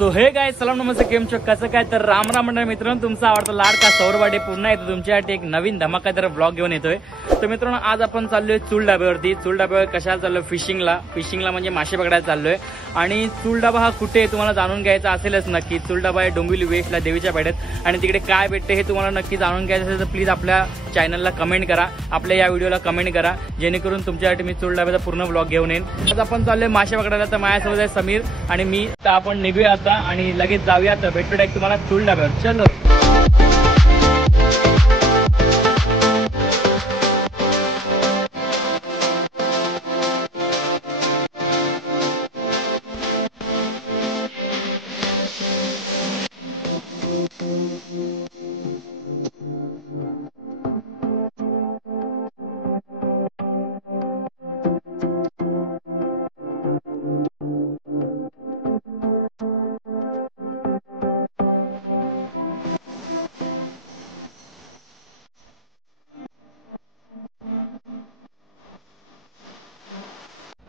So hey guys सलाम नमस्ते केम छो कसं काय तर राम राम मंडळ मित्रांनो तुमचा आवडता लाडका सौरवाडे पुन्हा येतो तुमच्यासाठी एक नवीन धमाकेदार व्लॉग घेऊन येतोय। तर मित्रांनो आज आपण चाललोय चूल डाब्यावरती। चूल डाब्यावर कशाला चाललोय? फिशिंगला म्हणजे मासे पकडायला चाललोय। आणि चूल डाबा हा कुठे तुम्हाला जाणून घ्यायचा असेलच नक्की। चूल डाबा आहे डोंबिवली वेस्टला देवीच्या पेठेत आणि तिकडे काय भेटते हे तुम्हाला नक्की जाणून घ्यायचं असेल तर प्लीज आपल्या चॅनलला कमेंट करा, आपल्या या व्हिडिओला कमेंट करा जेणेकरून तुमच्यासाठी मी चूल डाब्याचा पूर्ण व्लॉग घेऊन येईन। आज आपण चाललोय मासे पकडायला। तर माझ्यासोबत आहे समीर आणि मी। तर आपण निघूया आता आणि लगेच जाऊया। तर भेटू डायरेक्ट तुम्हाला चूल डाब्यावर। चलो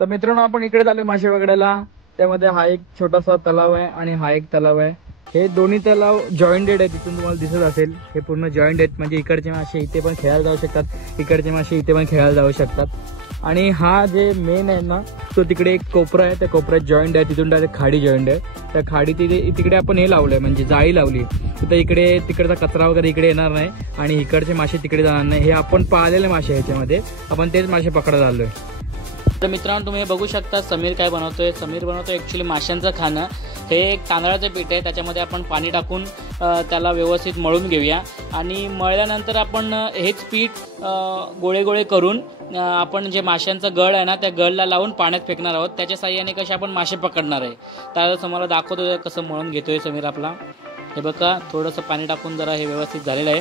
तर मित्रांनो आपण इकडे आलोय मासे पकडायला। त्यामध्ये हा एक छोटासा तलाव आहे आणि हा एक तलाव आहे। हे दोन्ही तलाव जॉईंटेड आहे, तिथून तुम्हाला दिसत असेल हे पूर्ण जॉईंट आहेत। म्हणजे इकडचे मासे इथे पण खेळायला जाऊ शकतात, इकडचे मासे इथे पण खेळायला जाऊ शकतात। आणि हा जे मेन आहे ना तो तिकडे एक कोपरा आहे, त्या कोपऱ्यात जॉईंट आहे, तिथून डायरेक्ट खाडी जॉईंट आहे। त्या खाडी तिकडे आपण हे लावलंय म्हणजे जाळी लावली, तर इकडे तिकडचा कचरा वगैरे इकडे येणार नाही आणि इकडचे मासे तिकडे जाणार नाही। हे आपण पाळलेले मासे ह्याच्यामध्ये आपण तेच मासे पकडायला आलोय। तर मित्रांनो तुम्ही बघू शकता समीर काय बनवतोय। समीर बनवतोय ॲक्च्युली माशांचं खाणं। हे एक तांदळाचं पीठ आहे, त्याच्यामध्ये आपण पाणी टाकून त्याला व्यवस्थित मळून घेऊया आणि मळल्यानंतर आपण हेच पीठ गोळे गोळे करून आपण जे माशांचं गळ आहे ना त्या गळला लावून पाण्यात फेकणार आहोत। त्याच्या साहाय्याने कसे आपण मासे पकडणार आहे त्याला तुम्हाला दाखवतो कसं मळून घेतोय समीर आपला। हे बघा थोडंसं पाणी टाकून जरा हे व्यवस्थित झालेलं आहे।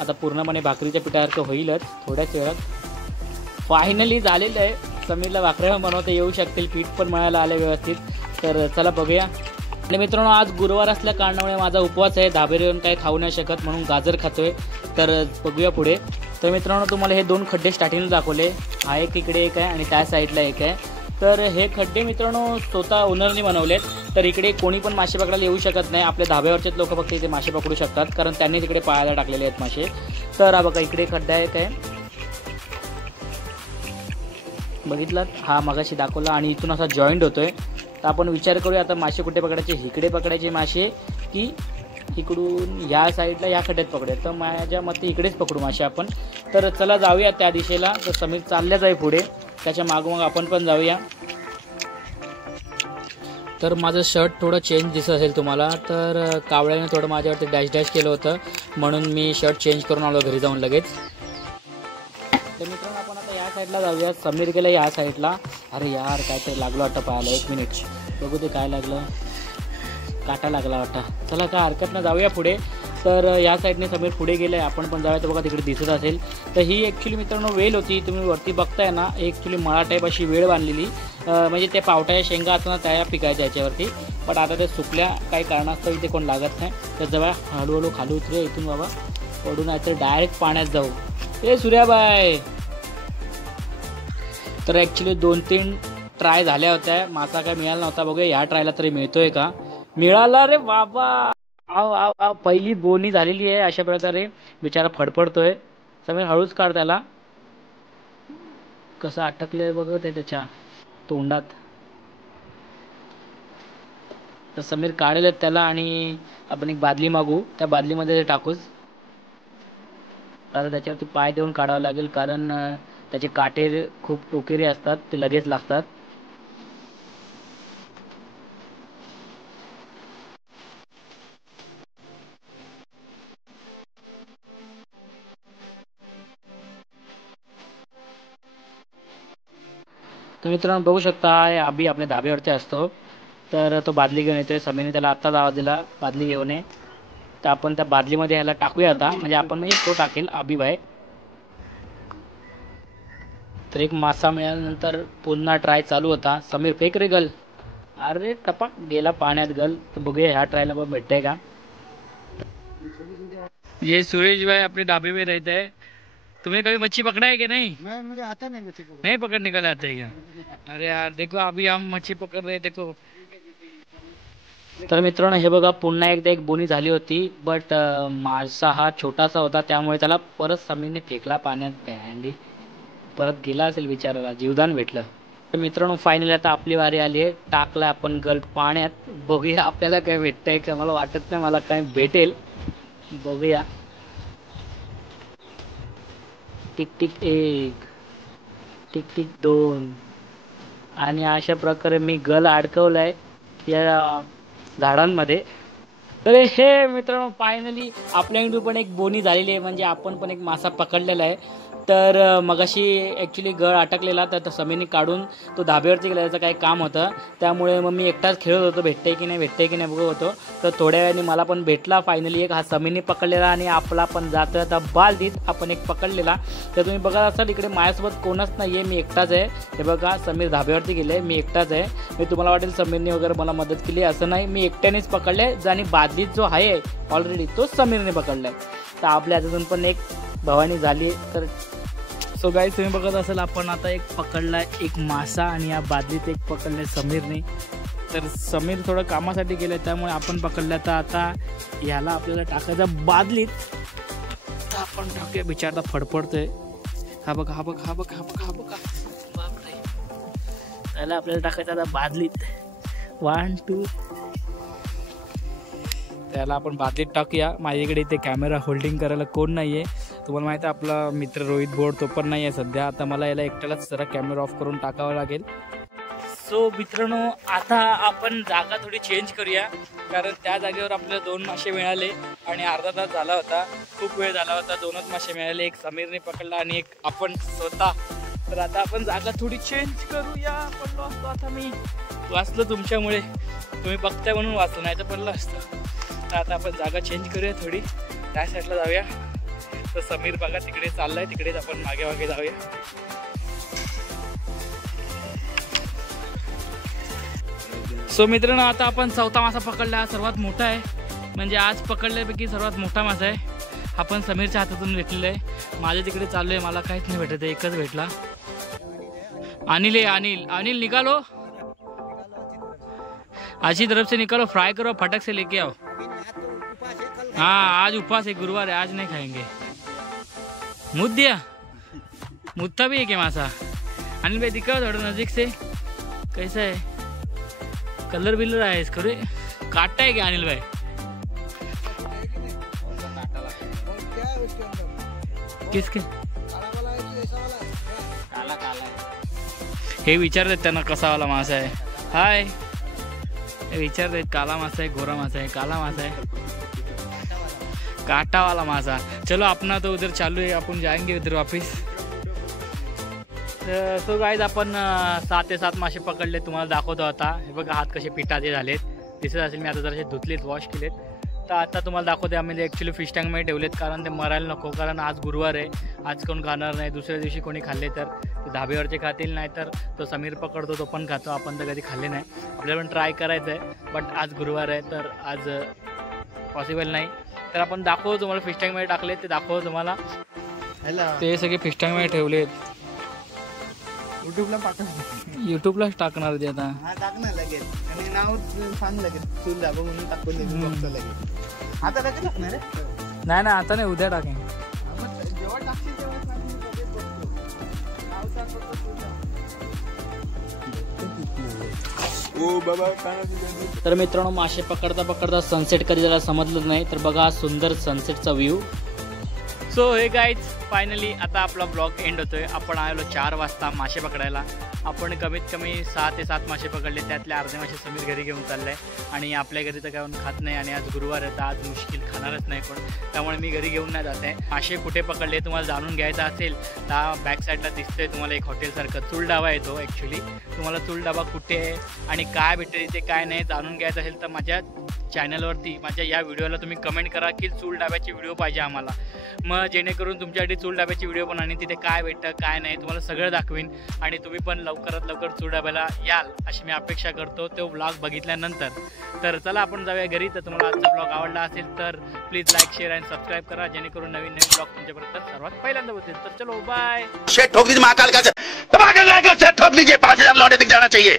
आता पूर्णपणे भाकरीच्या पिठासारखं होईलच थोड्याच वेळात। फायनली झालेलं आहे। समीरला भाकऱ्या बनवता येऊ शकतील, पीठ पण मळायला आले व्यवस्थित। तर चला बघूया। आणि मित्रांनो आज गुरुवार असल्या कारणामुळे माझा उपवास आहे, धाबेवर येऊन काही खाऊ नाही शकत म्हणून गाजर खातोय। तर बघूया पुढे। तर मित्रांनो तुम्हाला हे दोन खड्डे स्टार्टिंगला दाखवले, हा एक इकडे एक आहे आणि त्या साईडला एक आहे। तर हे खड्डे मित्रांनो स्वतः ओनरने बनवलेत। तर इकडे कोणी पण मासे पकडायला येऊ शकत नाही, आपल्या धाब्यावरचेच लोक फक्त इथे मासे पकडू शकतात कारण त्यांनी तिकडे पाळायला टाकलेले आहेत मासे। तर हा बघा इकडे खड्डा एक आहे बघितलात, हा मगाशी दाखवला आणि इथून असा जॉईंट होतोय। तर आपण विचार करूया आता मासे कुठे पकडायचे, इकडे पकडायचे मासे की इकडून या साईडला या खड्ड्यात पकडूया। तर माझ्या मते इकडेच पकडू मासे आपण। तर चला जाऊया त्या दिशेला। तर समीर चालल्याच आहे पुढे, त्याच्या मागोमाग आपण पण जाऊया। तर माझं शर्ट थोडं चेंज दिसत असेल तुम्हाला, तर कावळ्याने थोडं माझ्यावरती डॅश डॅश केलं होतं म्हणून मी शर्ट चेंज करून आलो घरी जाऊन लगेच। तर मित्रांनो आपण आता या साईडला जाऊया। समीर गेला या साईडला। अरे यार काहीतरी लागलं वाटतं पाहायला, एक मिनिट बघू ते काय लागलं, काटा लागला वाटतं। चला काय हरकत नाही जाऊया पुढे। तर या साईडने समीर पुढे गेलाय, आपण पण जाऊया। तर बघा तिकडे दिसत असेल। तर ही ॲक्च्युली मित्रांनो वेल होती, तुम्ही वरती बघताय ना ॲक्च्युली मळा टाईप अशी वेळ बांधलेली, म्हणजे ते पावट्या शेंगा असताना त्या पिकायच्या याच्यावरती। पण आता ते सुकल्या काही कारणास्तव इथे कोण लागत नाही। तर जेव्हा हळूहळू खाली उतरूया इथून बाबा, पडू नाही तर डायरेक्ट पाण्यात जाऊ। ए सूर्याबाई। तर ॲक्च्युली 2-3 ट्राय झाल्या होत्या, मासा काय मिळाला नव्हता। बघूया या ट्रायला तरी मिळतोय का। मिळाला रे बाबा, आव आव आव पहिली बोनी झालेली आहे। अशा प्रकारे बिचारा फडफडतोय। समीर हळूच काढ त्याला, कसं अटकलंय बघत आहे त्याच्या तोंडात। तर समीर काढेल त्याला आणि आपण एक बादली मागू, त्या बादलीमध्ये टाकूच। आता त्याच्यावरती पाय देऊन काढावं लागेल कारण त्याचे काटे खूप टोकेरी असतात, ते लगेच लागतात। तर मित्रांनो बघू शकता अभि आपल्या धाब्यावरती असतो। तर तो बादली घेऊन येतोय, समीरने त्याला आत्ताच आवाज दिला बादली घेऊन ये। तर आपण त्या बादलीमध्ये ह्याला टाकूया आता, म्हणजे आपण म्हणजे तो टाकेल अभिभाई। तर एक मासा मिळाल्यानंतर पुन्हा ट्राय चालू होता। समीर फेक रे गल, अरे टपक गेला पाण्यात गल। तर बघूया ह्या ट्रायला पण भेटतंय का। ये सुरेश भाई अपने ढाबे में रहते हैं, तुम्हें कभी मच्छी पकड़ा है कि नहीं? मैं मुझे आता नहीं मच्छी पकड़ने, नहीं पकड़ने का आता है क्या? अरे यार देखो अभी हम मच्छी पकड़ रहे हैं, देखो तर मित्रांनो हे बघा पुन्हा एकदा एक बोनी झाली होती, बट मासा हा छोटासा होता त्यामुळे त्याला परत समीरने फेकला पाण्यात. पॅन्डी परत गेला असेल बिचाराला, जीवदान भेटलं. तर मित्रांनो फायनली आता आपली वारी आली आहे. टाकला आपण गल पाण्यात. बघूया आपल्याला काय भेटतंय का. मला वाटत नाही मला काय भेटेल. बघूया. टिक टिक 1, टिक टिक 2 आणि अशा प्रकारे मी गल अडकवलाय या झाडांमध्ये. तर हे मित्रांनो फायनली आपल्याकडून पण एक बोनी झालेली आहे, म्हणजे आपण पण एक मासा पकडलेला आहे. तर मगाशी ॲक्च्युली गळ अटकलेला, तर समीरने काढून तो धाब्यावरती गेला, त्याचं काही काम होतं. त्यामुळे मग मी एकटाच खेळत होतो, भेटतंय की नाही बघत होतो. तर थोड्या वेळाने मला पण भेटला फायनली एक. हा समीरने पकडलेला आणि आपला पण जातोय आता बालदीत आपण एक पकडलेला. तर तुम्ही बघत असाल इकडे माझ्यासोबत कोणच नाही आहे, मी एकटाच आहे. हे बघा समीर धाब्यावरती गेले, मी एकटाच आहे. मी तुम्हाला वाटेल समीरने वगैरे मला मदत केली, असं नाही. मी एकट्यानेच पकडले आणि बादलीत जो आहे ऑलरेडी तो समीरने पकडलाय. तर आपल्या हातातून पण एक भवानी झाली. तर सो गाईज तुम्ही बघत असाल आपण आता एक पकडला एक मासा आणि या बादलीत एक पकडले समीरने. तर समीर थोडं कामासाठी गेलं त्यामुळे आपण पकडलं. तर आता ह्याला आपल्याला टाकायचं बादलीत. तर आपण टाकूया, बिचारता फडफडतोय. हा बघा हा बघा हा बघा हा बघा हा बघा, बापरे. त्याला आपल्याला टाकायचं आता बादलीत. 1 2 त्याला आपण बादलीत टाकूया. माझ्याकडे इथे कॅमेरा होल्डिंग करायला कोण नाही आहे. तुम्हाला माहिती आहे आपला मित्र रोहित बोर्ड तो पण नाही आहे सध्या. आता मला याला एकट्यालाच जरा कॅमेरा ऑफ करून टाकावा लागेल. सो मित्रांनो आता आपण जागा थोडी चेंज करूया, कारण त्या जागेवर आपल्याला 2 मासे मिळाले आणि अर्धा तास झाला होता, खूप वेळ झाला होता. 2च मासे मिळाले, एक समीरने पकडला आणि एक आपण स्वतः. तर आता आपण जागा थोडी चेंज करूया. पडलो असतो आता, मी वाचलो तुमच्यामुळे, तुम्ही बघताय म्हणून वाचलो, नाही तर पडलं असतं. तर आता आपण जागा चेंज करूया थोडी, त्या साईडला जाऊया. तर समीर बघा तिकडे चाललाय, तिकडेच आपण मागे मागे जाऊया. सो मित्रांनो आता आपण 4था मासा पकडला, सर्वात मोठा आहे, म्हणजे आज पकडल्यापैकी सर्वात मोठा मासा आहे. आपण समीरच्या हातातून भेटलेला आहे. माझ्या तिकडे चाललो आहे, मला काहीच नाही भेटत आहे, एकच भेटला. अनिल है, अनिल निकालो, अच्छी तरफ से निकालो, फ्राई करो, फटक से लेके आओ. हाँ आज उपवास है, गुरुवार है, आज नहीं खाएंगे. मुद दिया, मुद्दा भी है क्या मासा. अनिल भाई दिखाओ थोड़ा नजदीक से, कैसा है, कलर बिलर है इसको, काटता है क्या अनिल भाई. किसके हे विचारतात त्यांना कसा वाला मासा आहे. हाय हे विचारतात काला मासा है, गोरा मासा है, काला मासा है, काटा वाला मासा. चलो अपना तो उधर चालू है, अपन जाएंगे उधर वापस. सो गाईज आपण 7 ते 7 मासे पकडले, तुम्हाला दाखवतो आता. हे बघा हात कसे पिठाचे झालेत, दिसत असेल. मी आता जरासे धुतलेत, वॉश केलेत. तर आता तुम्हाला दाखवते. आम्ही ॲक्च्युली फिश टँकमध्ये ठेवलेत, कारण ते मरायला नको, कारण आज गुरुवार आहे, आज कोण खाणार नाही. दुसऱ्या दिवशी कोणी खाल्ले तर ते धाब्यावरचे खातील, नाही तर तो समीर पकडतो तो पण खातो. आपण तर कधी खाल्ले नाही, आपल्याला पण ट्राय करायचं आहे, बट आज गुरुवार आहे तर आज पॉसिबल नाही. तर आपण दाखवतो तुम्हाला, फिश टँकमध्ये टाकलेत ते दाखवतो तुम्हाला. ते सगळे फिश टँकमध्ये ठेवलेत, युट्यूबला पाठव, युट्यूबलाच टाकणार ते आता. हा टाकणार लगेच, आणि नाव सांग लगेच, चूल दाबा म्हणून टाकून लगेच. आता लगेच टाकणार आहे. नाही ना आता नाही, उद्या टाकेन. जेव्हा टाकशील तेव्हा तर मित्रांनो मासे पकडता पकडता सनसेट कधी जरा समजलं नाही, तर बघा सुंदर सनसेटचा व्ह्यू. सो हे गाईज फायनली आता आपला ब्लॉग एंड होतोय. आपण आलो 4 वाजता मासे पकडायला. आपण कमीत कमी 6 ते 7 मासे पकडले, त्यातले अर्धे मासे समीर घरी घेऊन चालले आणि आपल्या घरी तर काय खात नाही, आणि आज गुरुवार आहे तर आज मुश्किल खाणारच नाही कोण, त्यामुळे मी घरी घेऊन नाही जात आहे. मासे कुठे पकडले तुम्हाला जाणून घ्यायचं असेल तर बॅक साईडला दिसतंय तुम्हाला एक हॉटेलसारखं चूल डाबा येतो. ॲक्च्युली तुम्हाला चूल डाबा कुठे आहे आणि काय भेटते तिथे काय नाही जाणून घ्यायचं असेल तर माझ्या चॅनलवरती माझ्या या व्हिडिओला तुम्ही कमेंट करा की चूल डाब्याची व्हिडिओ पाहिजे आम्हाला, मग जेणेकरून तुमच्यासाठी चूल डाब्याची व्हिडिओ पण आणि तिथे काय भेटतं काय नाही तुम्हाला सगळं दाखवीन, आणि तुम्ही पण लवकरात लवकर चूल डाब्याला याल अशी मी अपेक्षा करतो तो व्लॉग बघितल्यानंतर. तर चला आपण जाऊया घरी. तर तुम्हाला आजचा ब्लॉग आवडला असेल तर प्लीज लाईक शेअर आणि सबस्क्राईब करा, जेणेकरून नवीन नवीन ब्लॉग तुमच्यापर्यंत सर्वात पहिल्यांदा होतील. तर चलो बाय. ठोक दीजिए महाकाल का ठोक दीजिए, 5000 लौटे दिख जाना चाहिए.